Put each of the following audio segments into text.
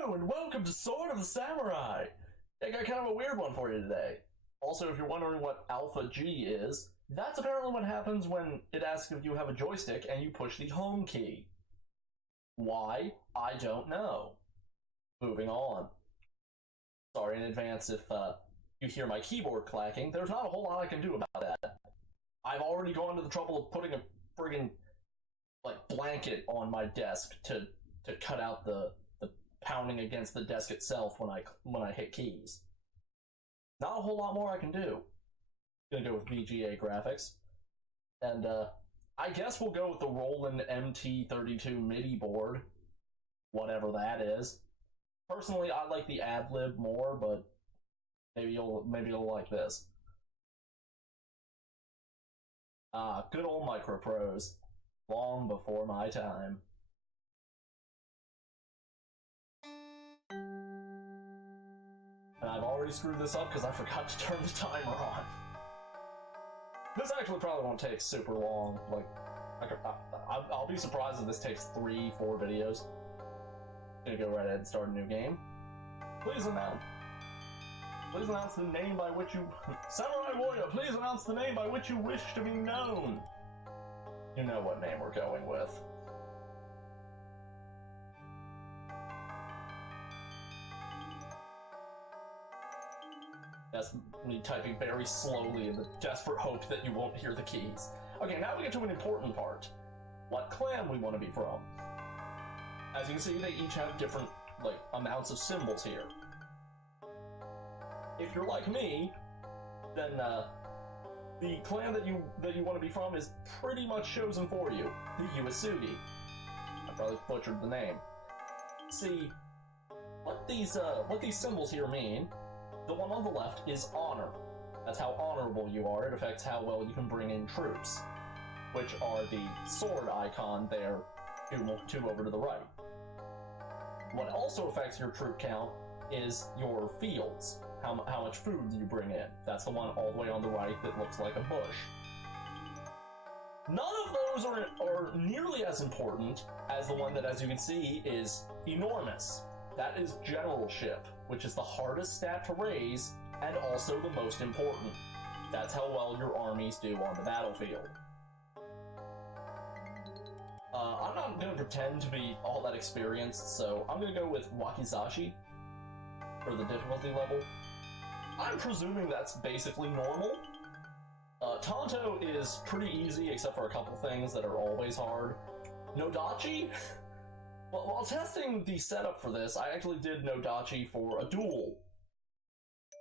Hello, and welcome to Sword of the Samurai! I got kind of a weird one for you today. Also, if you're wondering what Alpha G is, that's apparently what happens when it asks if you have a joystick and you push the home key. Why? I don't know. Moving on. Sorry in advance if you hear my keyboard clacking. There's not a whole lot I can do about that. I've already gone to the trouble of putting a friggin' blanket on my desk to cut out the pounding against the desk itself when I hit keys. Not a whole lot more I can do. Gonna go with VGA graphics. And I guess we'll go with the Roland MT32 MIDI board. Whatever that is. Personally, I like the ad-lib more, but maybe you'll like this. Good old microprose. Long before my time. And I've already screwed this up because I forgot to turn the timer on. This actually probably won't take super long. I'll be surprised if this takes 3-4 videos. Gonna go right ahead and start a new game. Please announce the name by which you... Samurai Warrior, please announce the name by which you wish to be known. You know what name we're going with. That's me typing very slowly in the desperate hope that you won't hear the keys. Okay, now we get to an important part. What clan we want to be from. As you can see, they each have different, amounts of symbols here. If you're like me, then, the clan that you want to be from is pretty much chosen for you. The Uesugi. I probably butchered the name. See, what these symbols here mean, the one on the left is honor. That's how honorable you are. It affects how well you can bring in troops, which are the sword icon there, two over to the right. What also affects your troop count is your fields. How much food you bring in. That's the one all the way on the right that looks like a bush. None of those are nearly as important as the one that, as you can see, is enormous. That is generalship, which is the hardest stat to raise, and also the most important. That's how well your armies do on the battlefield. I'm not going to pretend to be all that experienced, so I'm going to go with Wakizashi for the difficulty level. I'm presuming that's basically normal. Tonto is pretty easy, except for a couple things that are always hard. Nodachi? Well, while testing the setup for this, I actually did Nodachi for a duel.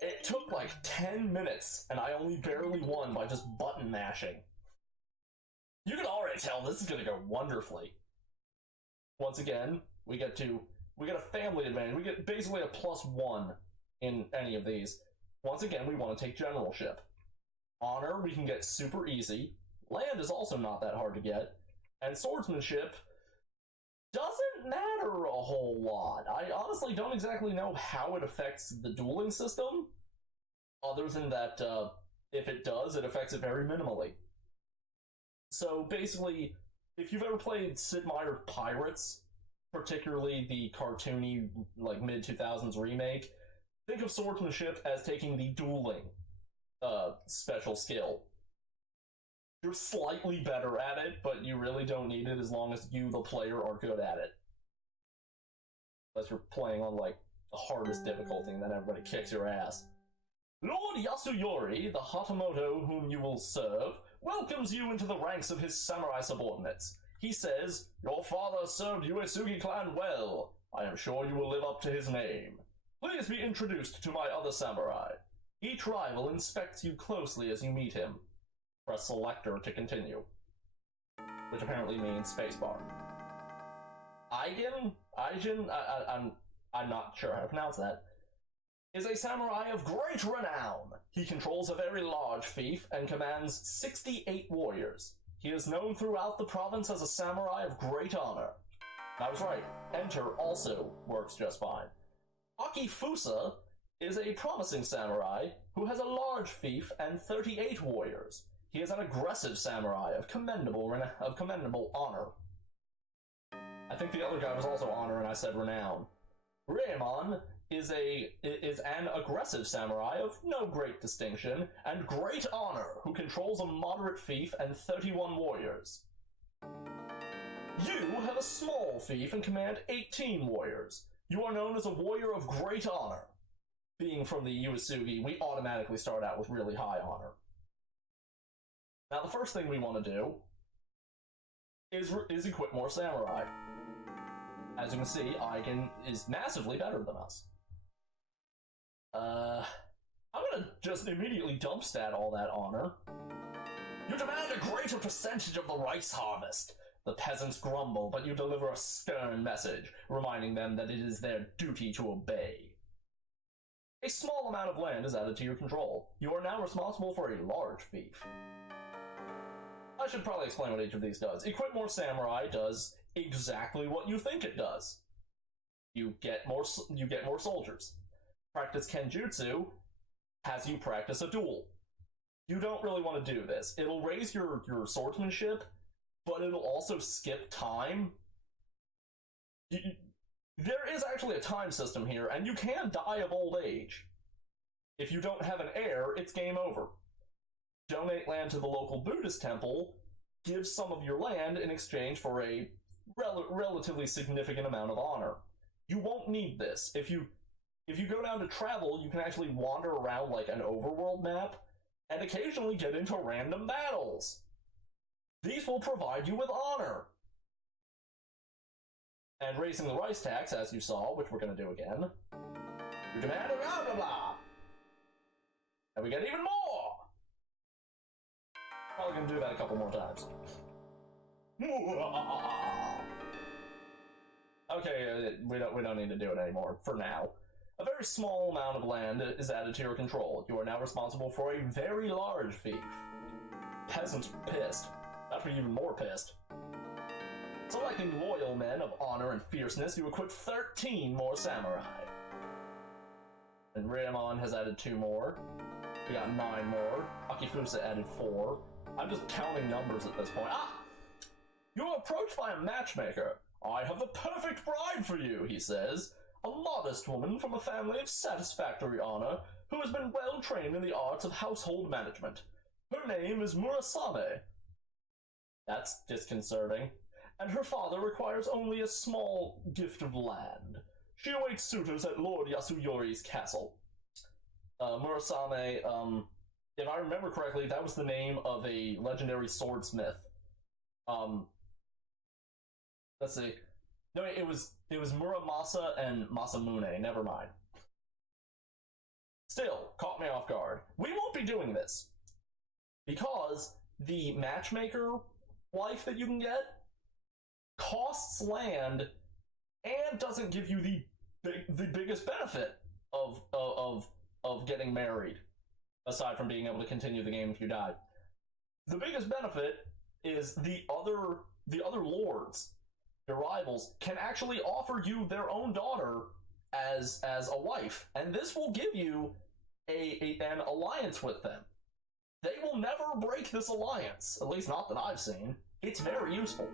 It took 10 minutes, and I only barely won by just button mashing. You can already tell this is gonna go wonderfully. Once again, we get a family advantage. We get basically a +1 in any of these. Once again, we want to take generalship. Honor, we can get super easy. Land is also not that hard to get. And swordsmanship doesn't matter a whole lot. I honestly don't exactly know how it affects the dueling system, other than that, if it does, it affects it very minimally. So basically, if you've ever played Sid Meier Pirates, particularly the cartoony, mid-2000s remake, think of swordsmanship as taking the dueling special skill. You're slightly better at it, but you really don't need it as long as you, the player, are good at it. Unless you're playing on, the hardest difficulty, and then everybody kicks your ass. Lord Yasuyori, the Hatamoto whom you will serve, welcomes you into the ranks of his samurai subordinates. He says, "Your father served Uesugi clan well. I am sure you will live up to his name. Please be introduced to my other samurai. Each rival inspects you closely as you meet him. Press selector to continue." Which apparently means spacebar. Aijin, I'm not sure how to pronounce that, is a samurai of great renown. He controls a very large fief and commands 68 warriors. He is known throughout the province as a samurai of great honor. I was right. Enter also works just fine. Akifusa is a promising samurai who has a large fief and 38 warriors. He is an aggressive samurai of commendable honor. I think the other guy was also honor and I said renown. Raemon is an aggressive samurai of no great distinction and great honor who controls a moderate fief and 31 warriors. You have a small fief and command 18 warriors. You are known as a warrior of great honor. Being from the Uesugi, we automatically start out with really high honor. Now the first thing we want to do is equip more samurai. As you can see, Aigen is massively better than us. I'm gonna just immediately dump stat all that honor. You demand a greater percentage of the rice harvest. The peasants grumble, but you deliver a stern message, reminding them that it is their duty to obey. A small amount of land is added to your control. You are now responsible for a large fief. I should probably explain what each of these does. Equip more samurai does exactly what you think it does. You get more soldiers. Practice Kenjutsu has you practice a duel. You don't really want to do this. It'll raise your swordsmanship, but it'll also skip time. There is actually a time system here, and you can die of old age. If you don't have an heir, it's game over. Donate land to the local Buddhist temple, give some of your land in exchange for a relatively significant amount of honor. You won't need this. If you go down to travel, you can actually wander around like an overworld map, and occasionally get into random battles. These will provide you with honor. And raising the rice tax, as you saw, which we're going to do again. You demand a blah blah blah. And we get even more! Probably going to do that a couple more times. Okay, we don't need to do it anymore, for now. A very small amount of land is added to your control. You are now responsible for a very large fief. Peasants are pissed. Not to be even more pissed. Selecting loyal men of honor and fierceness, you equip 13 more samurai. And Raemon has added 2 more. We got 9 more. Akifusa added 4. I'm just counting numbers at this point. Ah! You are approached by a matchmaker. I have the perfect bride for you, he says. A modest woman from a family of satisfactory honor who has been well trained in the arts of household management. Her name is Murasame. That's disconcerting. And her father requires only a small gift of land. She awaits suitors at Lord Yasuyori's castle. Murasame, if I remember correctly, that was the name of a legendary swordsmith. Let's see. No, it was Muramasa and Masamune, never mind. Still, caught me off guard. We won't be doing this. Because the matchmaker wife that you can get costs land and doesn't give you the biggest benefit of getting married, aside from being able to continue the game if you die. The biggest benefit is the other lords, your rivals, can actually offer you their own daughter as a wife, and this will give you an alliance with them. They will never break this alliance, at least not that I've seen. It's very useful.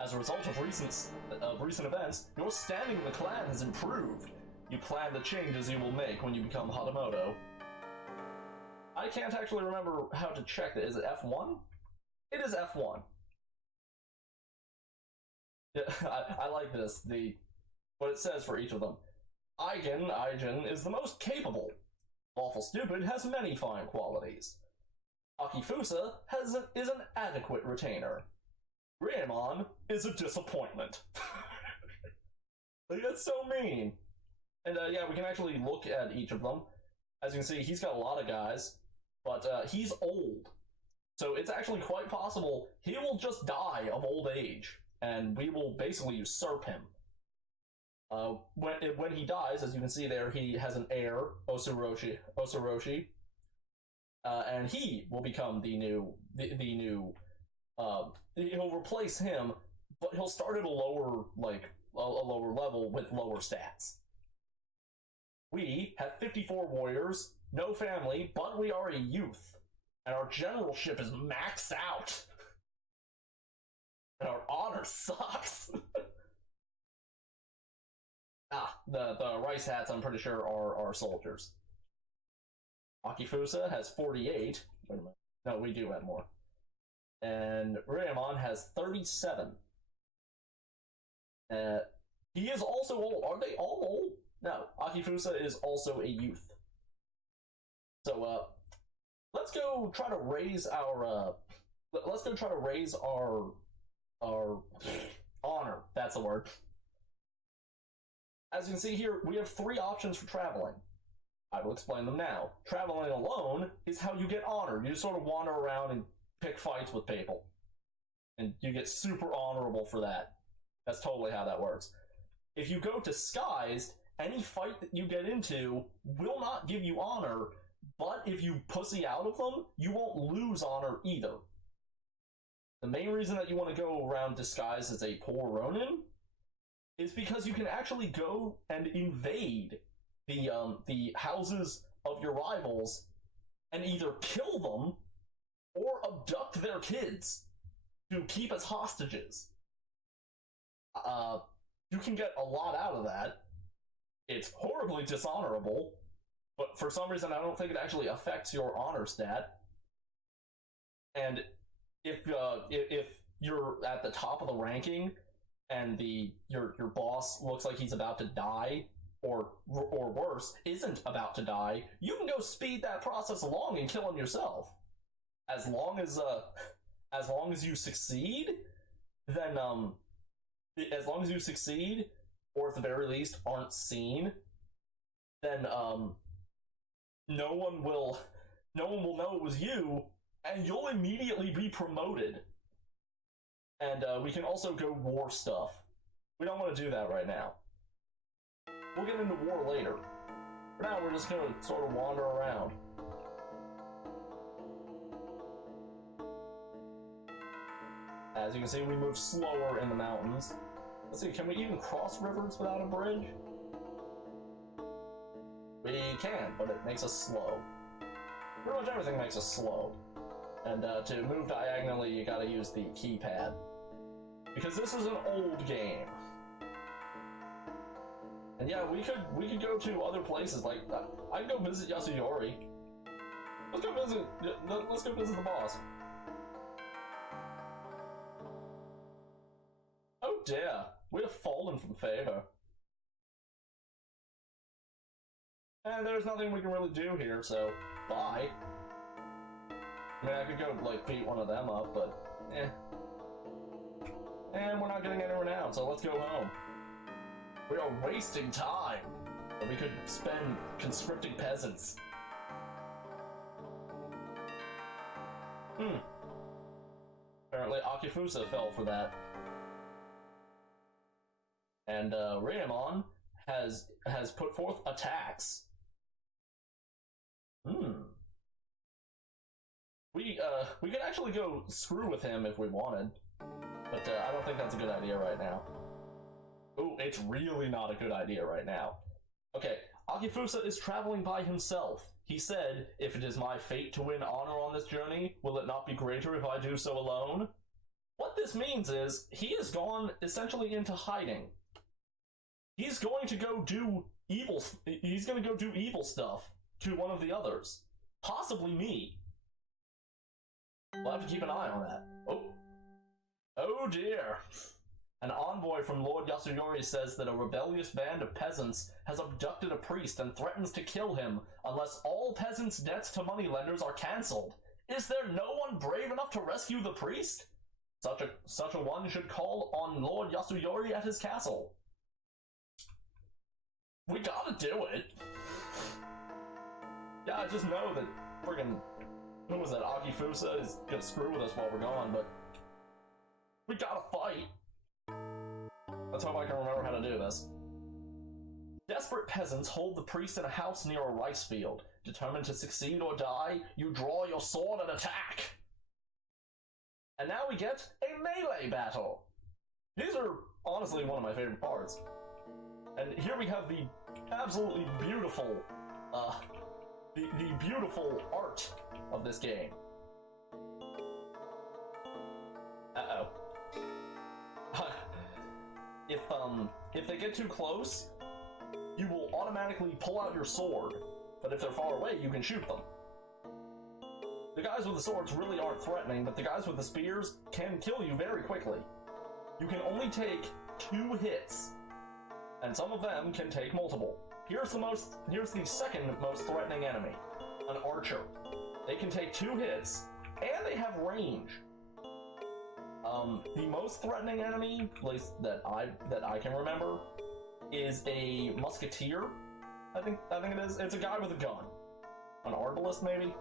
As a result of recent events, your standing in the clan has improved. You plan the changes you will make when you become Hatamoto. I can't actually remember how to check it. Is it F1? It is F1. Yeah, I like this. What it says for each of them. Aigen is the most capable. LawfulStupid has many fine qualities. Akifusa is an adequate retainer. Raemon is a disappointment. Like, that's so mean. And yeah, we can actually look at each of them. As you can see, he's got a lot of guys, but he's old. So it's actually quite possible he will just die of old age, and we will basically usurp him. When he dies, as you can see there, he has an heir, Osuroshi, and he will become the new. He'll replace him, but he'll start at a lower level with lower stats. We have 54 warriors, no family, but we are a youth, and our generalship is maxed out. And our honor sucks. The rice hats, I'm pretty sure, are soldiers. Akifusa has 48. Wait a minute. No, we do have more. And Ryamon has 37. He is also old. Are they all old? No, Akifusa is also a youth. So, let's go try to raise our, our honor. That's the word. As you can see here, we have 3 options for traveling. I will explain them now. Traveling alone is how you get honor. You just sort of wander around and pick fights with people. And you get super honorable for that. That's totally how that works. If you go disguised, any fight that you get into will not give you honor, but if you pussy out of them, you won't lose honor either. The main reason that you want to go around disguised as a poor Ronin is because you can actually go and invade the houses of your rivals and either kill them or abduct their kids to keep as hostages. You can get a lot out of that. It's horribly dishonorable, but for some reason I don't think it actually affects your honor stat. And if you're at the top of the ranking and your boss looks like he's about to die, or worse, isn't about to die, you can go speed that process along and kill him yourself. As long as you succeed, then as long as you succeed, or at the very least aren't seen, then no one will know it was you, and you'll immediately be promoted. And we can also go war stuff. We don't want to do that right now. We'll get into war later. For now, we're just gonna sort of wander around. As you can see, we move slower in the mountains. Let's see, can we even cross rivers without a bridge? We can, but it makes us slow. Pretty much everything makes us slow. And to move diagonally, you gotta use the keypad. Because this is an old game. And yeah, we could go to other places, like, I can go visit Yasuyori. Let's go visit the boss. Oh dear, we have fallen from favor. And there's nothing we can really do here, so bye. I mean, I could go, like, beat one of them up, but eh. And we're not getting anywhere now, so let's go home. We are wasting time that we could spend conscripting peasants. Apparently Akifusa fell for that. And Ryamon has put forth attacks. We could actually go screw with him if we wanted, but I don't think that's a good idea right now. Ooh, it's really not a good idea right now. Okay, Akifusa is traveling by himself. He said, "If it is my fate to win honor on this journey, will it not be greater if I do so alone?" What this means is, he has gone essentially into hiding. He's going to go do evil stuff to one of the others. Possibly me. We'll have to keep an eye on that. Oh dear. An envoy from Lord Yasuyori says that a rebellious band of peasants has abducted a priest and threatens to kill him unless all peasants' debts to moneylenders are cancelled. Is there no one brave enough to rescue the priest? Such a one should call on Lord Yasuyori at his castle. We gotta do it. Yeah, I just know that friggin', who was that, Akifusa is gonna screw with us while we're gone, but we gotta fight. Let's hope I can remember how to do this. Desperate peasants hold the priest in a house near a rice field. Determined to succeed or die, you draw your sword and attack. And now we get a melee battle. These are honestly one of my favorite parts. And here we have the absolutely beautiful, the beautiful art of this game. Uh-oh. if they get too close, you will automatically pull out your sword, but if they're far away, you can shoot them. The guys with the swords really aren't threatening, but the guys with the spears can kill you very quickly. You can only take 2 hits, and some of them can take multiple. Here's the second most threatening enemy, an archer. They can take 2 hits, and they have range. The most threatening enemy, at least that I can remember, is a musketeer. I think it is. It's a guy with a gun, an arbalist maybe.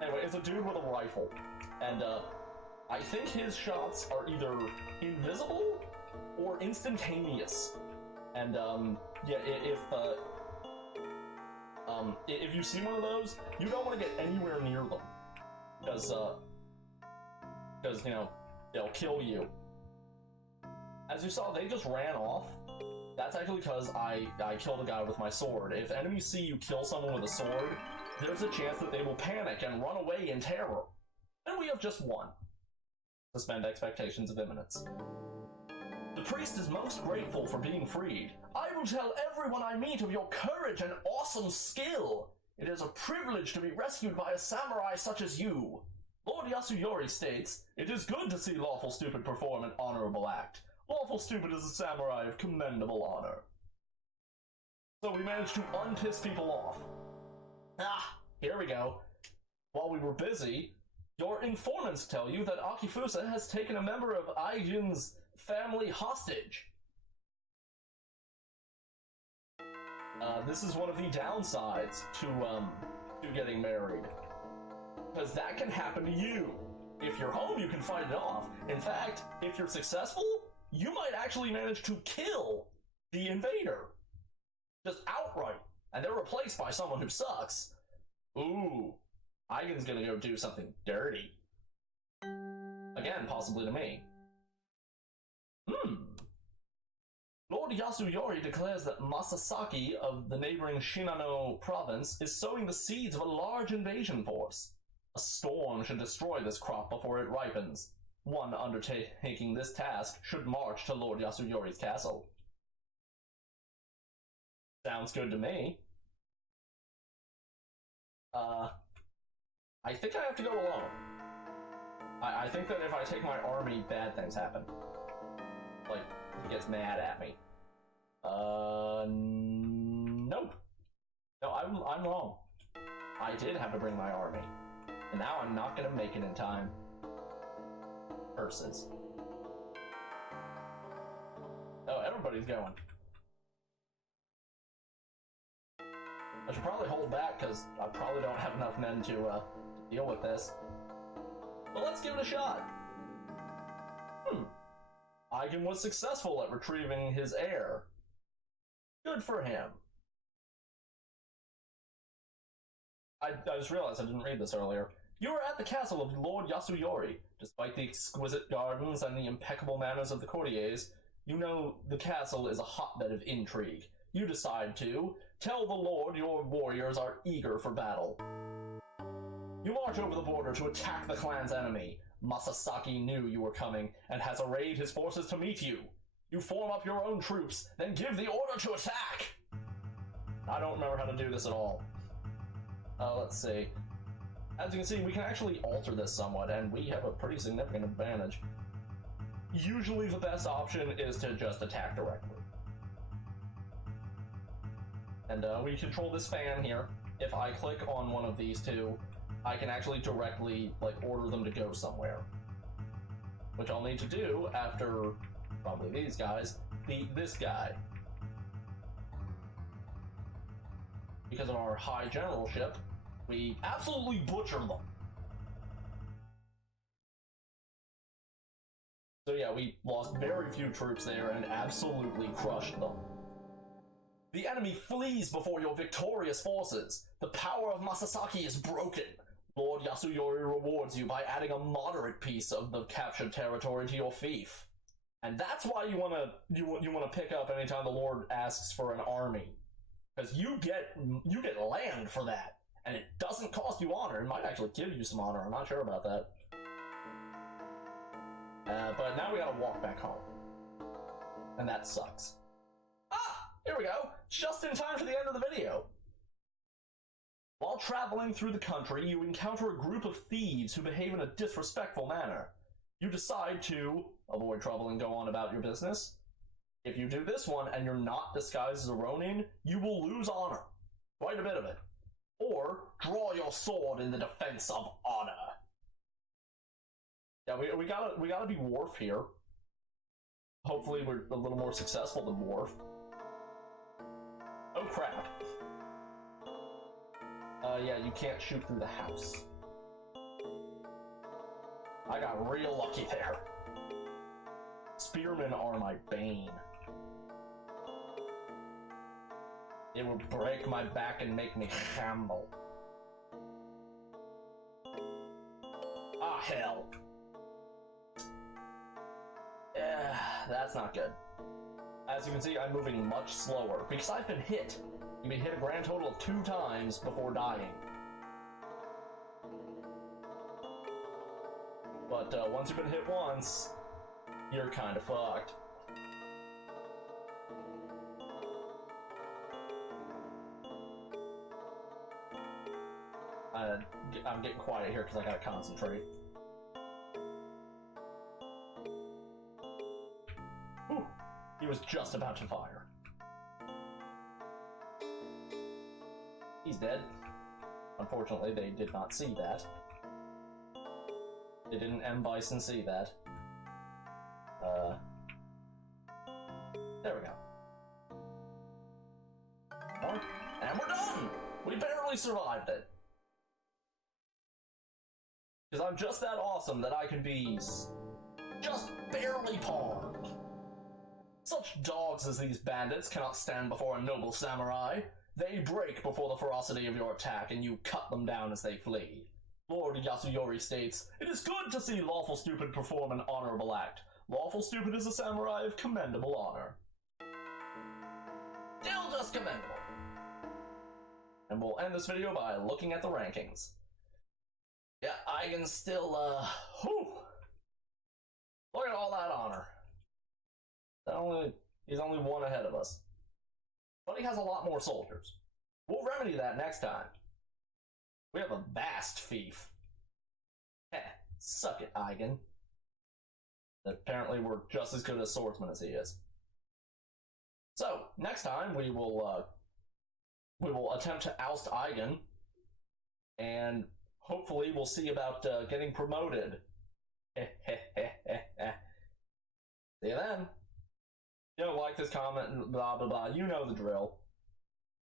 Anyway, it's a dude with a rifle, and I think his shots are either invisible or instantaneous. And yeah, if you see one of those, you don't want to get anywhere near them, because you know, they'll kill you. As you saw, they just ran off. That's actually because I killed a guy with my sword. If enemies see you kill someone with a sword, there's a chance that they will panic and run away in terror. And we have just one. Suspend expectations of imminence. The priest is most grateful for being freed. I will tell everyone I meet of your courage and awesome skill. It is a privilege to be rescued by a samurai such as you. Lord Yasuyori states, it is good to see LawfulStupid perform an honorable act. LawfulStupid is a samurai of commendable honor. So we managed to unpiss people off. Ah, here we go. While we were busy, your informants tell you that Akifusa has taken a member of Aijin's family hostage. This is one of the downsides to getting married. Because that can happen to you. If you're home, you can fight it off. In fact, if you're successful, you might actually manage to kill the invader. Just outright. And they're replaced by someone who sucks. Ooh. Eigen's gonna go do something dirty. Again, possibly to me. Lord Yasuyori declares that Masasaki of the neighboring Shinano province is sowing the seeds of a large invasion force. A storm should destroy this crop before it ripens. One undertaking this task should march to Lord Yasuyori's castle. Sounds good to me. I think I have to go alone. I think that if I take my army, bad things happen. Like, he gets mad at me. Nope. No, I'm wrong. I did have to bring my army. And now I'm not gonna make it in time. Curses. Oh, everybody's going. I should probably hold back, because I probably don't have enough men to deal with this. But let's give it a shot. Eigen was successful at retrieving his heir. Good for him. I just realized I didn't read this earlier. You are at the castle of Lord Yasuyori. Despite the exquisite gardens and the impeccable manners of the courtiers, you know the castle is a hotbed of intrigue. You decide to tell the Lord your warriors are eager for battle. You march over the border to attack the clan's enemy. Masasaki knew you were coming and has arrayed his forces to meet you. You form up your own troops, then give the order to attack! I don't remember how to do this at all. Let's see. As you can see, we can actually alter this somewhat, and we have a pretty significant advantage. Usually the best option is to just attack directly. And we control this fan here. If I click on one of these two, I can actually directly, like, order them to go somewhere. Which I'll need to do after, probably these guys, beat this guy. Because of our high generalship, we absolutely butcher them. So yeah, we lost very few troops there and absolutely crushed them. The enemy flees before your victorious forces. The power of Masasaki is broken. Lord Yasuyori rewards you by adding a moderate piece of the captured territory to your fief. And that's why you wanna pick up anytime the Lord asks for an army. Because you get land for that. And it doesn't cost you honor. It might actually give you some honor. I'm not sure about that. But now we gotta walk back home. and that sucks. Ah! Here we go! Just in time for the end of the video! While traveling through the country, you encounter a group of thieves who behave in a disrespectful manner. You decide to avoid trouble and go on about your business. If you do this one and you're not disguised as a Ronin, you will lose honor. Quite a bit of it. Or, draw your sword in the defense of honor. Yeah, we gotta be Worf here. Hopefully we're a little more successful than Worf. Oh crap. Yeah, you can't shoot through the house. I got real lucky there. Spearmen are my bane. It would break my back and make me tremble. Ah, hell. That's not good. As you can see, I'm moving much slower, because I've been hit. You've been hit a grand total of 2 times before dying. But once you've been hit once, you're kinda fucked. I'm getting quiet here because I gotta concentrate. Whew. He was just about to fire. He's dead. Unfortunately, they did not see that. They didn't M. Bison see that. There we go. And we're done! We barely survived it. Because I'm just that awesome that I can be just barely pawned. Such dogs as these bandits cannot stand before a noble samurai. They break before the ferocity of your attack, and you cut them down as they flee. Lord Yasuyori states, "It is good to see LawfulStupid perform an honorable act. LawfulStupid is a samurai of commendable honor." Still just commendable. And we'll end this video by looking at the rankings. Yeah, I can still, whew. Look at all that honor. He's only 1 ahead of us. But he has a lot more soldiers. We'll remedy that next time. We have a vast fief. Heh, suck it, Eigen. Apparently we're just as good a swordsman as he is. So, next time we will attempt to oust Eigen, and hopefully we'll see about getting promoted. See you then. You know, like this, comment, and blah blah blah. You know the drill.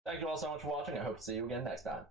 Thank you all so much for watching. I hope to see you again next time.